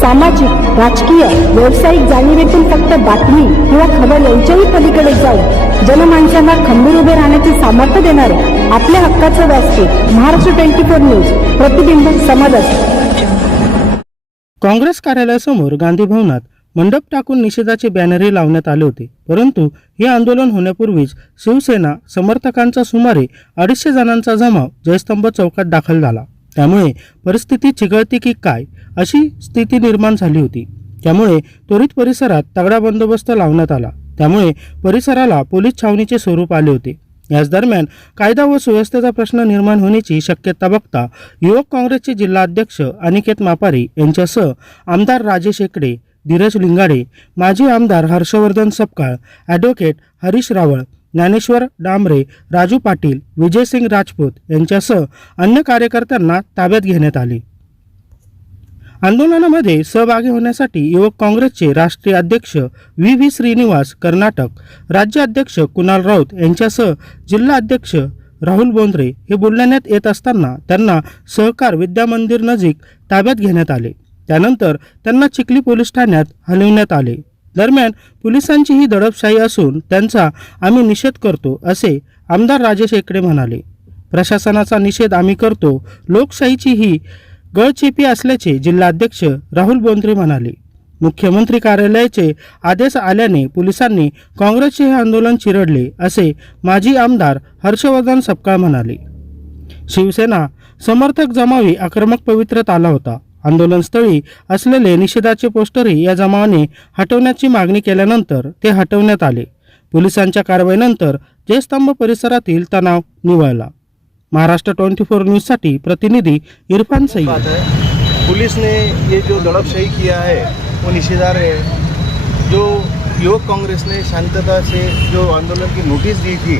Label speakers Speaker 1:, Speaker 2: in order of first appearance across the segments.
Speaker 1: सामाजिक राजकीय व्यावसायिक जाणीवेतून फक्त बातमी किंवा खबर यांच्याही पलीकडे जाऊन जनमानसांना खंबीर उभे राहण्याचे सामर्थ्य देणारे आपल्या हक्काचं व्यासपीठ महाराष्ट्र ट्वेंटी फोर न्यूज प्रतिबिंब समाजात
Speaker 2: काँग्रेस कार्यालयासमोर गांधी भवनात मंडप टाकून निषेधाचे बॅनरही लावण्यात आले होते. परंतु हे आंदोलन होण्यापूर्वीच शिवसेना समर्थकांचा सुमारे अडीचशे जणांचा जमाव जयस्तंभ चौकात दाखल झाला. त्यामुळे परिस्थिती चिघळते की काय अशी स्थिती निर्माण झाली होती. त्यामुळे त्वरित परिसरात तगडा बंदोबस्त लावण्यात आला. त्यामुळे परिसराला पोलीस छावणीचे स्वरूप आले होते. याच दरम्यान कायदा व सुव्यवस्थेचा प्रश्न निर्माण होण्याची शक्यता बघता युवक काँग्रेसचे जिल्हा अध्यक्ष अनिकेत मापारी यांच्यासह आमदार राजेश शेकडे धीरज लिंगाडे माजी आमदार हर्षवर्धन सपकाळ ॲडव्होकेट हरीश रावळ ज्ञानेश्वर डांबरे राजू पाटील विजयसिंग राजपूत यांच्यासह अन्य कार्यकर्त्यांना ताब्यात घेण्यात आले. आंदोलनामध्ये सहभागी होण्यासाठी युवक काँग्रेसचे राष्ट्रीय अध्यक्ष व्ही व्ही श्रीनिवास कर्नाटक राज्य अध्यक्ष कुणाल राऊत यांच्यासह जिल्हा अध्यक्ष राहुल बोंद्रे हे बुलढाण्यात येत असताना त्यांना सहकार विद्यामंदिर नजीक ताब्यात घेण्यात आले. त्यानंतर त्यांना चिखली पोलीस ठाण्यात हलविण्यात आले. दरम्यान पोलिसांची ही दडपशाही असून त्यांचा आम्ही निषेध करतो असे आमदार राजेश एकडे म्हणाले. प्रशासनाचा निषेध आम्ही करतो लोकशाहीची ही गळचेपी असल्याचे जिल्हाध्यक्ष राहुल बोंद्रे म्हणाले. मुख्यमंत्री कार्यालयाचे आदेश आल्याने पोलिसांनी काँग्रेसचे हे आंदोलन चिरडले असे माजी आमदार हर्षवर्धन सपकाळ म्हणाले. शिवसेना समर्थक जमावी आक्रमक पवित्रत आला होता. आंदोलनस्थळी असलेले निषेधाचे पोस्टरही या जमावाने हटवण्याची मागणी केल्यानंतर ते हटवण्यात आले. पोलिसांच्या कारवाईनंतर जयस्तंभ परिसरातील तणाव निवळला. महाराष्ट्र ट्वेंटी फोर न्यूजसाठी प्रतिनिधी इरफान सईद.
Speaker 3: बात पुलिस ने ये जो दड़पशाही किया है वो निषेधार्ह है। जो युवक कांग्रेस ने शांतता से जो आंदोलन की नोटिस दी थी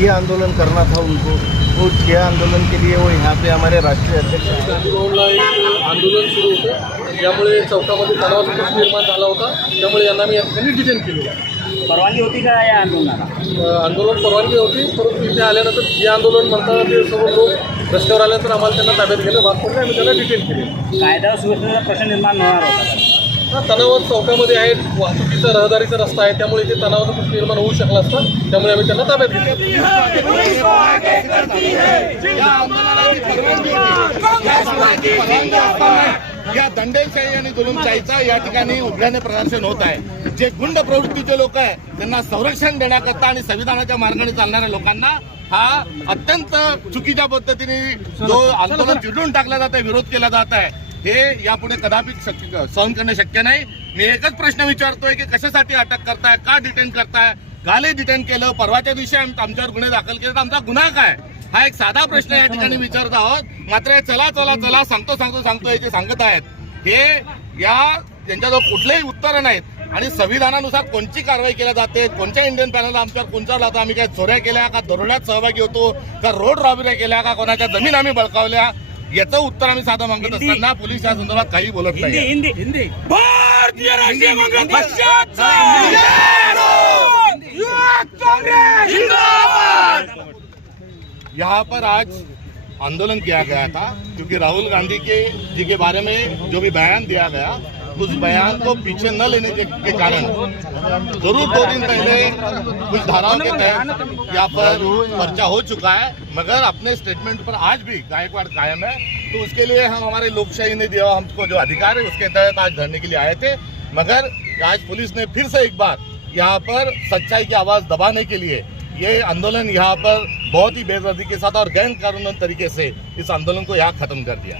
Speaker 3: ये आंदोलन करना था उनको। वो ये आंदोलन के लिए वो यहाँ पे हमारे राष्ट्रीय अध्यक्ष
Speaker 4: आंदोलन सुरू होतं. यामुळे चौकामध्ये तणावाचा प्रश्न निर्माण झाला होता. त्यामुळे यांना मी या ठिकाणी डिटेन केलेलं आहे.
Speaker 5: परवानगी होती का या आंदोलनाला?
Speaker 4: आंदोलन परवानगी होती परंतु इथे आल्यानंतर जे आंदोलन म्हणतात ते सर्व लोक रस्त्यावर आल्यानंतर आम्हाला त्यांना ताब्यात घेणं भाग पडलं आम्ही त्यांना डिटेन केले
Speaker 5: कायदा सुव्यवस्थेचा प्रश्न निर्माण होणार होता.
Speaker 4: तणावात चौकामध्ये आहे वाहतुकीचा रहदारीचा रस्ता आहे त्यामुळे इथे तणावाचा प्रश्न निर्माण होऊ शकला असता. त्यामुळे आम्ही त्यांना ताब्यात घेतलं.
Speaker 6: या दंडेलशाही आणि जुलूमशाहीचा या ठिकाणी उघड्याने प्रदर्शन होत आहे. जे गुंड प्रवृत्तीचे लोक आहे त्यांना संरक्षण देण्याकरता आणि संविधानाच्या मार्गाने चालणाऱ्या लोकांना हा अत्यंत चुकीच्या पद्धतीने जो आंदोलन चिडून टाकला जात आहे विरोध केला जात आहे. हे यापुढे कदापि सहन करणं शक्य नाही. मी एकच प्रश्न विचारतोय की कशासाठी अटक करताय का डिटेन करताय? काले डिटेन केलं परवाच्या दिवशी आमच्यावर गुन्हे दाखल केले तर आमचा गुन्हा काय? हा एक साधा प्रश्न या ठिकाणी विचारत आहोत. मात्र चला चला चला सांगतो सांगतो सांगतो जे सांगत आहेत. हे या त्यांच्याजवळ कुठलेही उत्तर नाहीत. आणि संविधानानुसार कोणची कारवाई केली जाते? कोणत्या इंडियन पॅनल आमच्यावर कोणचा जातो आम्ही काय चोऱ्या केल्या का? दरोड्यात सहभागी होतो? का रोड रॉबऱ्या केल्या का? कोणाच्या जमीन आम्ही बळकावल्या? याचं उत्तर आम्ही साधं मागत असताना पोलीस या संदर्भात काही बोलत नाही
Speaker 5: हिंदी. हिंदी.
Speaker 6: यहाँ पर आज आंदोलन किया गया था क्योंकि राहुल गांधी के जी के बारे में जो भी बयान दिया गया उस बयान को पीछे न लेने के, के कारण। ज़रूर दो दिन पहले कुछ धाराओं के तहत यहाँ पर पर्चा हो चुका है मगर अपने स्टेटमेंट पर आज भी गायकवाड़ कायम है। तो उसके लिए हम हमारे लोकशाही ने दिया हमको जो अधिकार है उसके तहत आज धरने के लिए आए थे। मगर आज पुलिस ने फिर से एक बार यहाँ पर सच्चाई की आवाज़ दबाने के लिए ये आंदोलन यहाँ पर बहुत ही बेदर्दी के साथ और गैर कानून तरीके से इस आंदोलन को यहाँ खत्म कर दिया।